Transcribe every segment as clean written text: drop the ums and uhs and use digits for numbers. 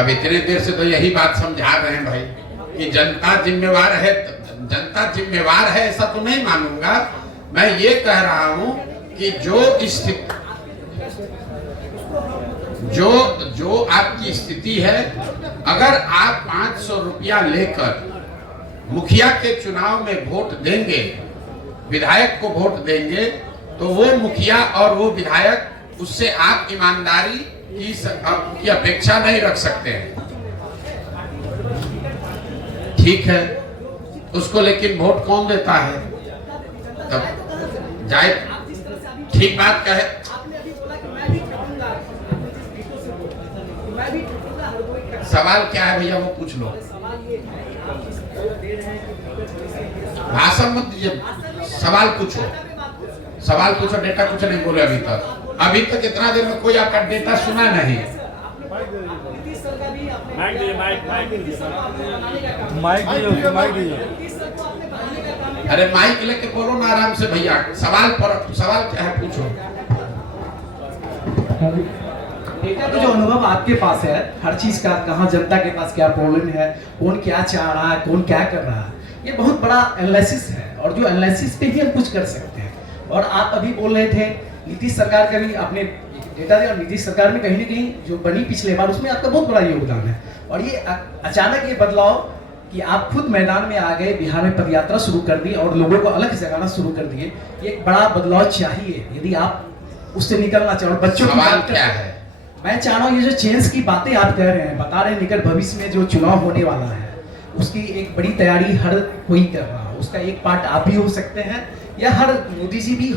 अब इतने देर से तो यही बात समझा रहे हैं भाई कि जनता जिम्मेवार है, जनता जिम्मेवार है ऐसा तो नहीं मानूंगा। मैं ये कह रहा हूं कि जो आपकी स्थिति है, अगर आप 500 रुपया लेकर मुखिया के चुनाव में वोट देंगे, विधायक को वोट देंगे, तो वो मुखिया और वो विधायक उससे आप ईमानदारी की अपेक्षा नहीं रख सकते हैं। ठीक है, उसको लेकिन वोट कौन देता है? तब जाए ठीक बात कहे। सवाल क्या है भैया, वो पूछ लो। भाषण मत दीजिए, सवाल पूछो, सवाल पूछो। डेटा कुछ नहीं बोले अभी तक इतना देर में कोई आपका डेटा सुना नहीं। अरे माइक लेके बोलो ना आराम से भैया। सवाल क्या है पूछो। डेटा का जो अनुभव आपके पास है हर चीज का, कहाँ जनता के पास क्या प्रॉब्लम है, कौन क्या चाह रहा है, कौन क्या कर रहा है, ये बहुत बड़ा एनालिसिस है और जो एनालिसिस पे ही हम कुछ कर सकते हैं। और आप अभी बोल रहे थे नीतीश सरकार का भी आपने डेटा दिया, नीतीश सरकार में कहीं ना कहीं जो बनी पिछले बार उसमें आपका बहुत बड़ा योगदान है। और ये अचानक ये बदलाव कि आप खुद मैदान में आ गए, बिहार में पदयात्रा शुरू कर दी और लोगों को अलग जगाना शुरू कर दिए, ये एक बड़ा बदलाव चाहिए यदि आप उससे निकलना चाहो। बच्चों की क्या है, मैं चाह रहा हूँ ये जो चेंज की बातें आप कह रहे हैं, बता रहे हैं निकट भविष्य में जो चुनाव होने वाला है उसकी एक बड़ी तैयारी हर कोई कर रहा है। उसका एक पार्ट आप भी हो सकते हैं या हर मोदी जी भी,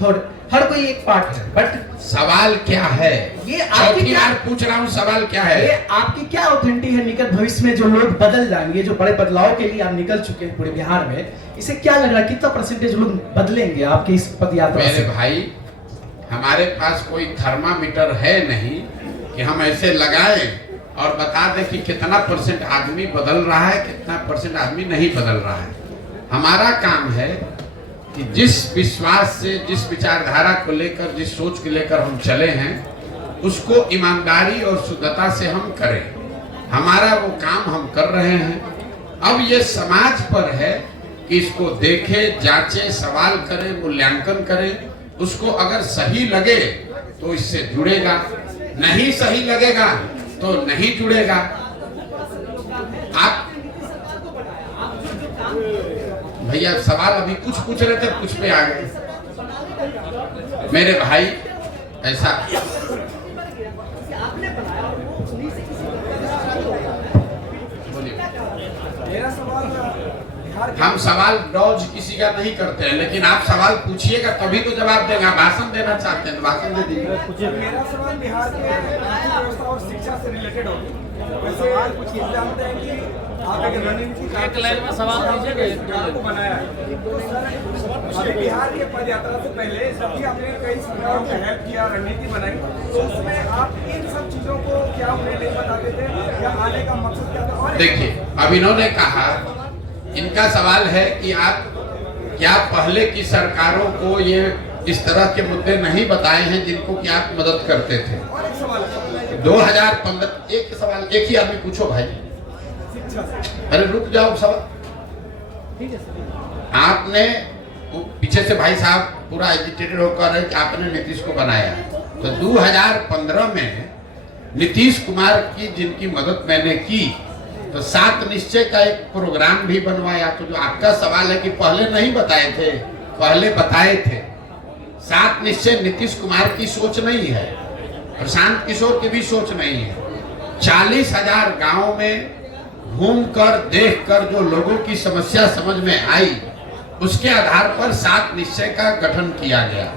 हर कोई एक पार्ट है। बट सवाल क्या है, ये आपकी क्या पूछ रहा हूँ, सवाल क्या है? ये आपकी क्या ऑथेंटिक है निकट भविष्य में जो लोग बदल जाएंगे, जो बड़े बदलाव के लिए आप निकल चुके हैं पूरे बिहार में, इसे क्या लग रहा है कितना परसेंटेज लोग बदलेंगे आपके इस पदयात्रा से? मेरे भाई, हमारे पास कोई थर्मामीटर है नहीं कि हम ऐसे लगाएं और बता दें कि कितना परसेंट आदमी बदल रहा है, कितना परसेंट आदमी नहीं बदल रहा है। हमारा काम है कि जिस विश्वास से, जिस विचारधारा को लेकर, जिस सोच को लेकर हम चले हैं, उसको ईमानदारी और शुद्धता से हम करें। हमारा वो काम हम कर रहे हैं। अब ये समाज पर है कि इसको देखे, जांचे, सवाल करे, मूल्यांकन करे। उसको अगर सही लगे तो इससे जुड़ेगा, नहीं सही लगेगा तो नहीं जुड़ेगा। आप भैया सवाल अभी कुछ पूछ रहे थे, कुछ पे आ गए। मेरे भाई ऐसा हम सवाल डॉज किसी का नहीं करते हैं, लेकिन आप सवाल पूछिएगा तभी तो जवाब देंगे। आप भाषण देना चाहते हैं तो भाषण दे दीजिए। मेरा सवाल बिहार के व्यवस्था और शिक्षा से रिलेटेड होगी। मैं सवाल कुछ ये जानते हैं कि आप एक रणनीति एक लाइन में सवाल दीजिए को बनाया है। अभी बिहार के पदयात्रा से पहले जबकि आपने कई सरकारों का हेल्प किया, रणनीति बनाई, तो उसमें आप इन सब चीजों को क्या उन्हें नहीं बताते थे या आने का मकसद क्या था? देखिए, अब इन्होंने कहा, इनका सवाल है कि आप क्या पहले की सरकारों को ये इस तरह के मुद्दे नहीं बताए हैं जिनको कि आप मदद करते थे? 2015 एक सवाल एक ही आदमी पूछो भाई। अरे रुक जाओ, सवाल आपने पीछे से भाई साहब पूरा एजिटेटेड होकर कि आपने नीतीश को बनाया, तो 2015 में नीतीश कुमार की जिनकी मदद मैंने की, तो 7 निश्चय का एक प्रोग्राम भी बनवाया। तो जो आपका सवाल है कि पहले नहीं बताए थे, पहले बताए थे। 7 निश्चय नीतीश कुमार की सोच नहीं है, प्रशांत किशोर की भी सोच नहीं है। 40,000 गांवों में घूमकर, देखकर जो लोगों की समस्या समझ में आई, उसके आधार पर 7 निश्चय का गठन किया गया।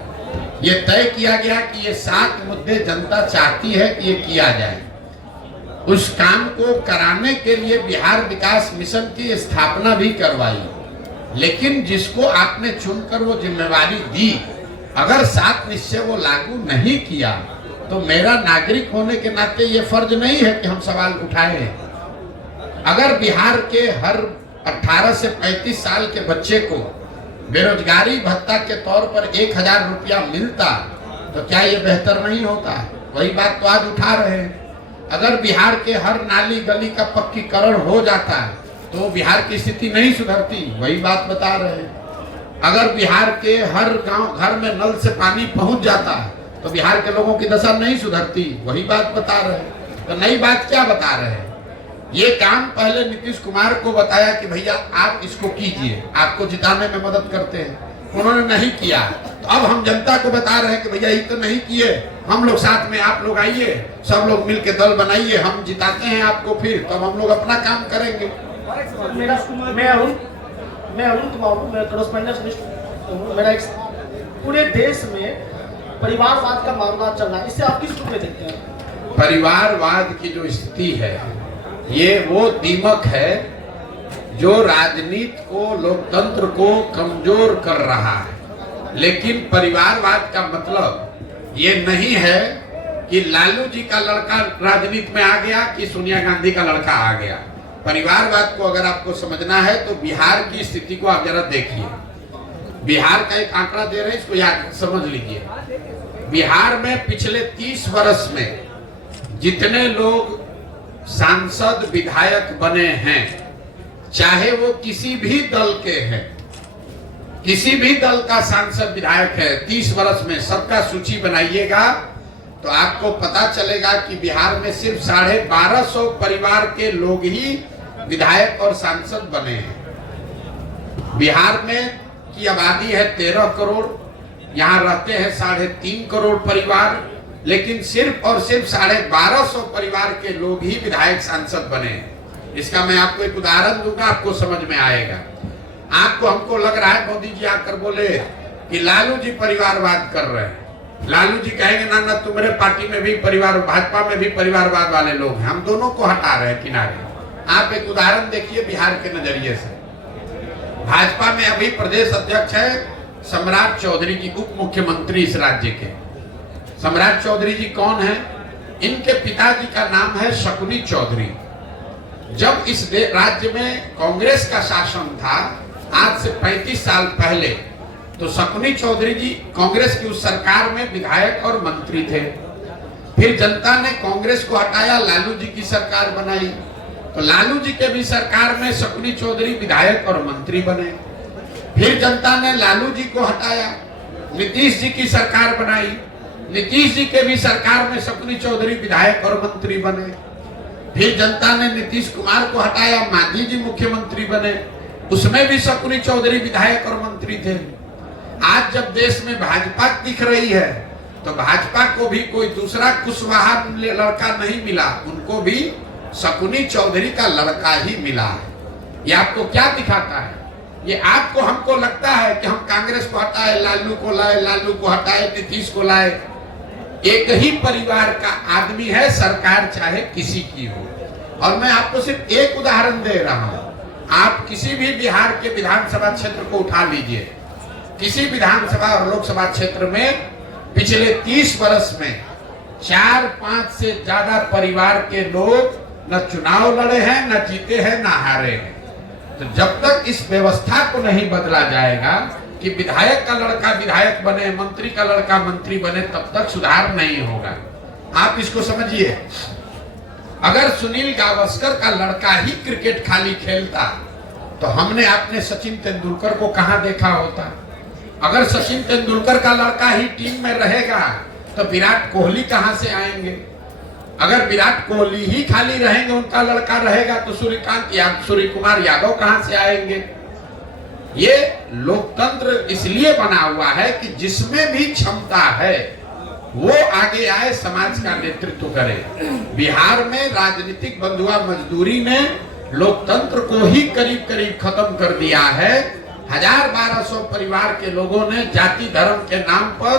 ये तय किया गया कि ये 7 मुद्दे जनता चाहती है कि ये किया जाए। उस काम को कराने के लिए बिहार विकास मिशन की स्थापना भी करवाई। लेकिन जिसको आपने चुनकर वो जिम्मेवारी दी, अगर 7 निश्चय वो लागू नहीं किया, तो मेरा नागरिक होने के नाते ये फर्ज नहीं है कि हम सवाल उठाएं। अगर बिहार के हर 18 से 35 साल के बच्चे को बेरोजगारी भत्ता के तौर पर 1000 रुपया मिलता, तो क्या ये बेहतर नहीं होता? वही बात तो आज उठा रहे हैं। अगर बिहार के हर नाली गली का पक्कीकरण हो जाता है तो बिहार की स्थिति नहीं सुधरती, वही बात बता रहे हैं। अगर बिहार के हर गांव घर में नल से पानी पहुंच जाता है तो बिहार के लोगों की दशा नहीं सुधरती, वही बात बता रहे हैं। तो नई बात क्या बता रहे हैं? ये काम पहले नीतीश कुमार को बताया कि भैया आप इसको कीजिए, आपको जिताने में मदद करते हैं, उन्होंने नहीं किया। तो अब हम जनता को बता रहे हैं कि भैया ये तो नहीं किए, हम लोग साथ में, आप लोग आइए, सब लोग मिलके दल बनाइए, हम जिताते हैं आपको, फिर तब हम लोग अपना काम करेंगे। मैं अरुण कुमार हूँ, मैं कॉरेस्पोंडेंट हूँ। मेरा एक पूरे देश में परिवारवाद का मामला चल रहा है, इससे आप किस रूप में देखते हैं? परिवारवाद की जो स्थिति है ये वो दीमक है जो राजनीति को, लोकतंत्र को कमजोर कर रहा है। लेकिन परिवारवाद का मतलब ये नहीं है कि लालू जी का लड़का राजनीति में आ गया कि सोनिया गांधी का लड़का आ गया। परिवारवाद को अगर आपको समझना है तो बिहार की स्थिति को आप जरा देखिए। बिहार का एक आंकड़ा दे रहे हैं, इसको याद समझ लीजिए। बिहार में पिछले 30 वर्ष में जितने लोग सांसद विधायक बने हैं, चाहे वो किसी भी दल के हैं, किसी भी दल का सांसद विधायक है, 30 वर्ष में सबका सूची बनाइएगा तो आपको पता चलेगा कि बिहार में सिर्फ 1250 परिवार के लोग ही विधायक और सांसद बने हैं। बिहार में की आबादी है 13 करोड़, यहाँ रहते हैं 3.5 करोड़ परिवार, लेकिन सिर्फ और सिर्फ 1250 परिवार के लोग ही विधायक सांसद बने हैं। इसका मैं आपको एक उदाहरण दूंगा, आपको समझ में आएगा। आपको हमको लग रहा है मोदी जी आकर बोले कि लालू जी परिवारवाद कर रहे हैं, लालू जी कहेंगे ना ना तुम्हारे पार्टी में भी परिवार, भाजपा में भी परिवारवाद वाले लोग हैं, हम दोनों को हटा रहे हैं किनारे। आप एक उदाहरण देखिए बिहार के नजरिए से। भाजपा में अभी प्रदेश अध्यक्ष है सम्राट चौधरी जी, उप मुख्यमंत्री इस राज्य के। सम्राट चौधरी जी कौन है? इनके पिताजी का नाम है शकुनी चौधरी। जब इस राज्य में कांग्रेस का शासन था आज से 35 साल पहले, तो शकुनी चौधरी जी कांग्रेस की उस सरकार में विधायक और मंत्री थे। फिर जनता ने कांग्रेस को हटाया, लालू जी की सरकार बनाई, तो लालू जी के भी सरकार में शकुनी चौधरी विधायक और मंत्री बने। फिर जनता ने लालू जी को हटाया, नीतीश जी की सरकार बनाई, नीतीश जी के भी सरकार में शकुनी चौधरी विधायक और मंत्री बने। फिर जनता ने नीतीश कुमार को हटाया, मांझी जी मुख्यमंत्री बने, उसमें भी शकुनी चौधरी विधायक और मंत्री थे। आज जब देश में भाजपा दिख रही है तो भाजपा को भी कोई दूसरा कुशवाहा लड़का नहीं मिला, उनको भी शकुनी चौधरी का लड़का ही मिला है। ये आपको क्या दिखाता है? ये आपको, हमको लगता है कि हम कांग्रेस को हटाए, लालू को लाए, लालू को हटाए, नीतीश को लाए। एक ही परिवार का आदमी है, सरकार चाहे किसी की हो। और मैं आपको सिर्फ एक उदाहरण दे रहा हूं। आप किसी भी बिहार के विधानसभा क्षेत्र को उठा लीजिए, किसी विधानसभा और लोकसभा क्षेत्र में पिछले 30 वर्ष में 4-5 से ज्यादा परिवार के लोग न चुनाव लड़े हैं, न जीते हैं, न हारे हैं। तो जब तक इस व्यवस्था को नहीं बदला जाएगा कि विधायक का लड़का विधायक बने, मंत्री का लड़का मंत्री बने, तब तक सुधार नहीं होगा। आप इसको समझिए। अगर सुनील गावस्कर का लड़का ही क्रिकेट खाली खेलता तो हमने अपने सचिन तेंदुलकर को कहां देखा होता? अगर सचिन तेंदुलकर का लड़का ही टीम में रहेगा तो विराट कोहली कहां से आएंगे? अगर विराट कोहली ही खाली रहेंगे, उनका लड़का रहेगा, तो सूर्य कुमार यादव कहां से आएंगे? ये लोकतंत्र इसलिए बना हुआ है कि जिसमें भी क्षमता है वो आगे आए, समाज का नेतृत्व करे। बिहार में राजनीतिक बंधुआ मजदूरी ने लोकतंत्र को ही करीब करीब खत्म कर दिया है। 1250 परिवार के लोगों ने जाति धर्म के नाम पर,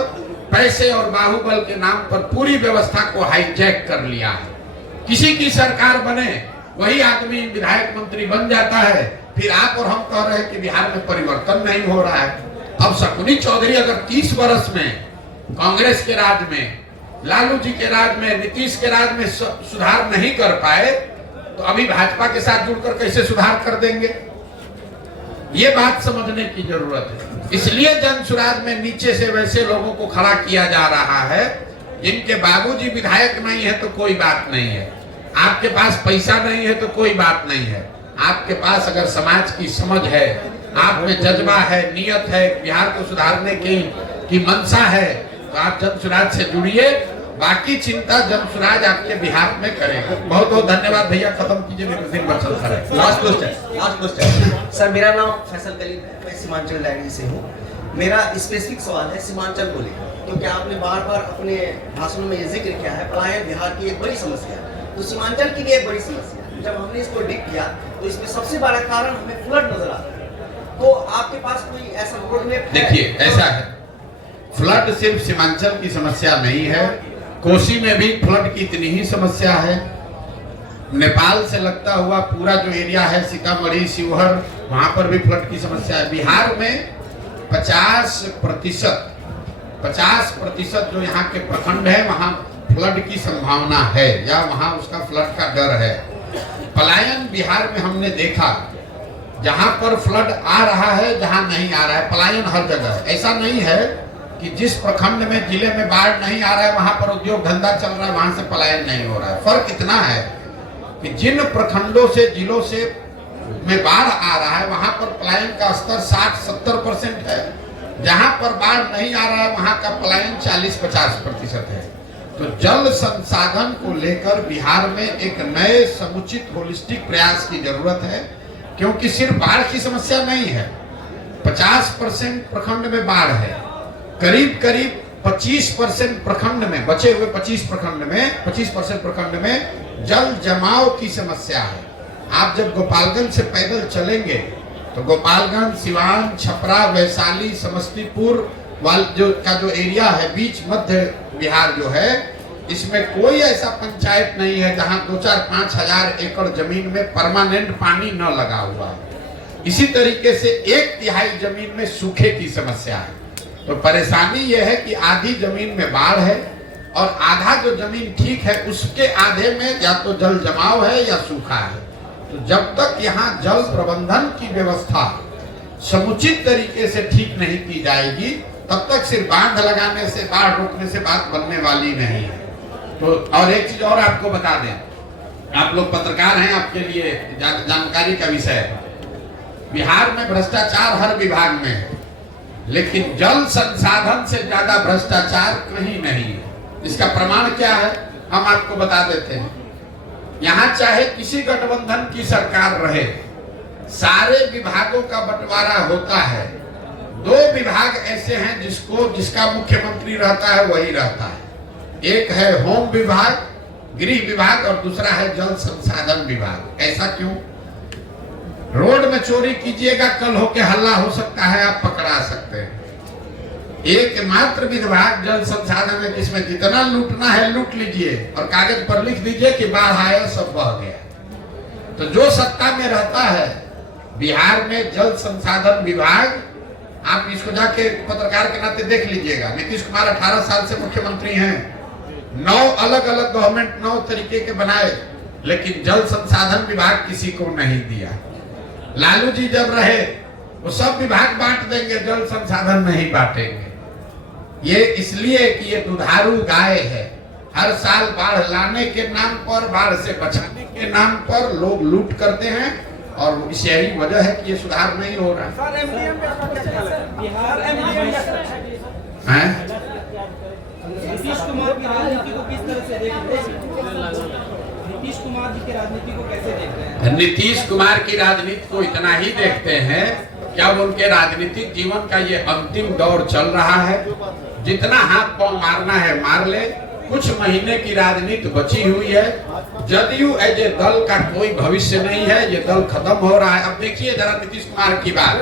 पैसे और बाहुबल के नाम पर पूरी व्यवस्था को हाईजैक कर लिया है। किसी की सरकार बने, वही आदमी विधायक मंत्री बन जाता है। फिर आप और हम कह रहे हैं कि बिहार में परिवर्तन नहीं हो रहा है। अब शकुनी चौधरी अगर 30 वर्ष में कांग्रेस के राज में, लालू जी के राज में, नीतीश के राज में सुधार नहीं कर पाए, तो अभी भाजपा के साथ जुड़कर कैसे सुधार कर देंगे? ये बात समझने की जरूरत है। इसलिए जन सुराज में नीचे से वैसे लोगों को खड़ा किया जा रहा है जिनके बाबूजी विधायक नहीं है तो कोई बात नहीं है, आपके पास पैसा नहीं है तो कोई बात नहीं है, आपके पास अगर समाज की समझ है, आप में जज्बा है, नियत है, बिहार को सुधारने की मंशा है, तो आप जनसुराज से जुड़िए। बाकी चिंता जनसुराज आपके बिहार में करेगा। बहुत बहुत धन्यवाद भैया, खत्म कीजिए। लास्ट क्वेश्चन सर, मेरा नाम फैसल कलीम है, मैं सीमांचल डायरी से हूँ। मेरा स्पेसिफिक सवाल है सीमांचल को लेकर, क्योंकि आपने बार बार अपने भाषणों में ये जिक्र किया है पलायन बिहार की एक बड़ी समस्या है, तो सीमांचल की भी एक बड़ी समस्या है। जब हमने इसको डिक किया तो इसमें सबसे बड़ा कारण हमें फ्लड नजर आता है। तो आपके पास कोई ऐसा रोड मैप है? देखिए, ऐसा है, फ्लड सिर्फ सीमांचल की समस्या नहीं है, कोसी में भी फ्लड की इतनी ही समस्या है। नेपाल से लगता हुआ पूरा जो एरिया है, सीतामढ़ी, शिवहर, वहां पर भी फ्लड की समस्या है। बिहार में 50% जो यहाँ के प्रखंड है वहाँ फ्लड की संभावना है, या वहाँ उसका फ्लड का डर है। पलायन बिहार में हमने देखा, जहाँ पर फ्लड आ रहा है, जहाँ नहीं आ रहा है, पलायन हर जगह है। ऐसा नहीं है कि जिस प्रखंड में, जिले में बाढ़ नहीं आ रहा है वहां पर उद्योग धंधा चल रहा है, वहां से पलायन नहीं हो रहा है। फर्क इतना है कि जिन प्रखंडों से, जिलों से में बाढ़ आ रहा है वहां पर पलायन का स्तर 60-70% है, जहां पर बाढ़ नहीं आ रहा है वहां का पलायन 40-50% है। तो जल संसाधन को लेकर बिहार में एक नए समुचित होलिस्टिक प्रयास की जरूरत है, क्योंकि सिर्फ बाढ़ की समस्या नहीं है। 50% प्रखंड में बाढ़ है, करीब 25% प्रखंड में, बचे हुए 25% प्रखंड में जल जमाव की समस्या है। आप जब गोपालगंज से पैदल चलेंगे तो गोपालगंज, सिवान, छपरा, वैशाली, समस्तीपुर जो एरिया है, बीच मध्य बिहार जो है, इसमें कोई ऐसा पंचायत नहीं है जहां 2-4-5 हजार एकड़ जमीन में परमानेंट पानी न लगा हुआ है। इसी तरीके से 1/3 जमीन में सूखे की समस्या है। तो परेशानी यह है कि आधी जमीन में बाढ़ है और आधा जो जमीन ठीक है उसके आधे में या तो जल जमाव है या सूखा है। तो जब तक यहाँ जल प्रबंधन की व्यवस्था समुचित तरीके से ठीक नहीं की जाएगी, तब तक सिर्फ बांध लगाने से, बाढ़ रोकने से बात बनने वाली नहीं है। तो और एक चीज और आपको बता दें, आप लोग पत्रकार हैं, आपके लिए जानकारी का विषय है। बिहार में भ्रष्टाचार हर विभाग में है, लेकिन जल संसाधन से ज्यादा भ्रष्टाचार कहीं नहीं है। इसका प्रमाण क्या है, हम आपको बता देते हैं। यहाँ चाहे किसी गठबंधन की सरकार रहे, सारे विभागों का बंटवारा होता है। 2 विभाग ऐसे हैं जिसका मुख्यमंत्री रहता है वही रहता है। एक है होम विभाग, गृह विभाग, और दूसरा है जल संसाधन विभाग। ऐसा क्यों? रोड में चोरी कीजिएगा, कल होके हल्ला हो सकता है, आप पकड़ा सकते हैं। एकमात्र विभाग जल संसाधन है जिसमें जितना लूटना है लूट लीजिए और कागज पर लिख दीजिए कि बाढ़ आया, सब बह गया। तो जो सत्ता में रहता है बिहार में जल संसाधन विभाग, आप इसको जाके पत्रकार के नाते देख लीजिएगा। नीतीश कुमार 18 साल से मुख्यमंत्री हैं, 9 अलग अलग गवर्नमेंट 9 तरीके के बनाए, लेकिन जल संसाधन विभाग किसी को नहीं दिया। लालू जी जब रहे वो सब विभाग बांट देंगे, जल संसाधन नहीं बांटेंगे। ये इसलिए कि ये दुधारू गाय है। हर साल बाढ़ लाने के नाम पर, बाढ़ से बचाने के नाम पर लोग लूट करते हैं, और इस यही वजह है कि ये सुधार नहीं हो रहा है। नीतीश कुमार की राजनीति को किस तरह से देखते हैं? नीतीश कुमार जी की राजनीति को कैसे देखते हैं? नीतीश कुमार की राजनीति को इतना ही देखते हैं, क्या उनके राजनीतिक जीवन का ये अंतिम दौर चल रहा है। जितना हाथ पांव मारना है मार ले, कुछ महीने की राजनीति बची हुई है। जदयू एज ए दल का कोई भविष्य नहीं है, ये दल खत्म हो रहा है। अब देखिए जरा नीतीश कुमार की बात,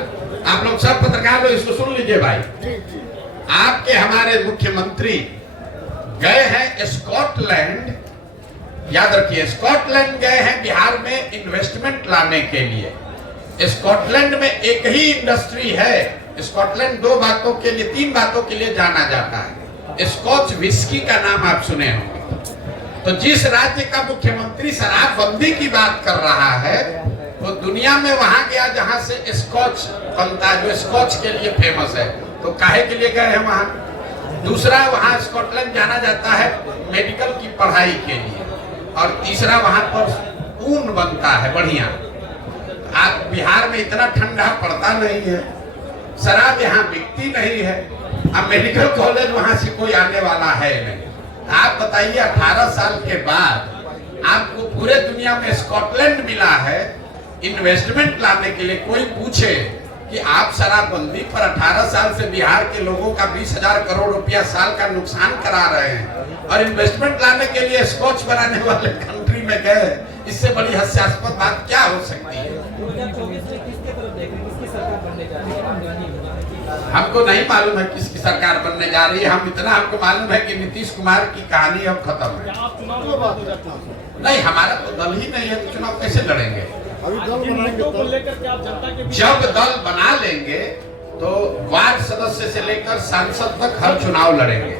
आप लोग सब पत्रकार लोग इसको सुन लीजिए भाई। आपके हमारे मुख्यमंत्री गए हैं स्कॉटलैंड, याद रखिए स्कॉटलैंड गए हैं बिहार में इन्वेस्टमेंट लाने के लिए। स्कॉटलैंड में एक ही इंडस्ट्री है। स्कॉटलैंड 2 बातों के लिए, 3 बातों के लिए जाना जाता है। स्कॉच विस्की का नाम आप सुने होंगे। तो जिस राज्य का मुख्यमंत्री शराबबंदी की बात कर रहा है, वो दुनिया में वहां गया जहां से स्कॉच बनता है, जो स्कॉच के लिए फेमस है। तो काहे के लिए गए हैं वहां? दूसरा, वहां स्कॉटलैंड जाना जाता है मेडिकल की पढ़ाई के लिए। और तीसरा वहां पर ऊन बनता है बढ़िया। आप बिहार में इतना ठंडा पड़ता नहीं है, शराब यहाँ बिकती नहीं है, अब मेडिकल कॉलेज वहां से कोई आने वाला है नहीं। आप बताइए 18 साल के बाद आपको पूरे दुनिया में स्कॉटलैंड मिला है इन्वेस्टमेंट लाने के लिए। कोई पूछे कि आप शराबबंदी पर 18 साल से बिहार के लोगों का 20,000 करोड़ रुपया साल का नुकसान करा रहे हैं और इन्वेस्टमेंट लाने के लिए स्कॉच बनाने वाले कंट्री में गए, इससे बड़ी हास्यास्पद बात क्या हो सकती है? 2024 में किसके तरफ देख रहे हैं, किसकी सरकार बनने जा रही है? राहुल गांधी हमको नहीं मालूम है किसकी सरकार बनने जा रही है। हम इतना हमको मालूम है कि नीतीश कुमार की कहानी अब खत्म है। आप चुनाव में बात हो जाती है। नहीं, हमारा तो दल ही नहीं है तो चुनाव कैसे लड़ेंगे? को लेकर के आप जनता के जब दल बना लेंगे तो वार्ड सदस्य से लेकर सांसद तक हर चुनाव लड़ेंगे।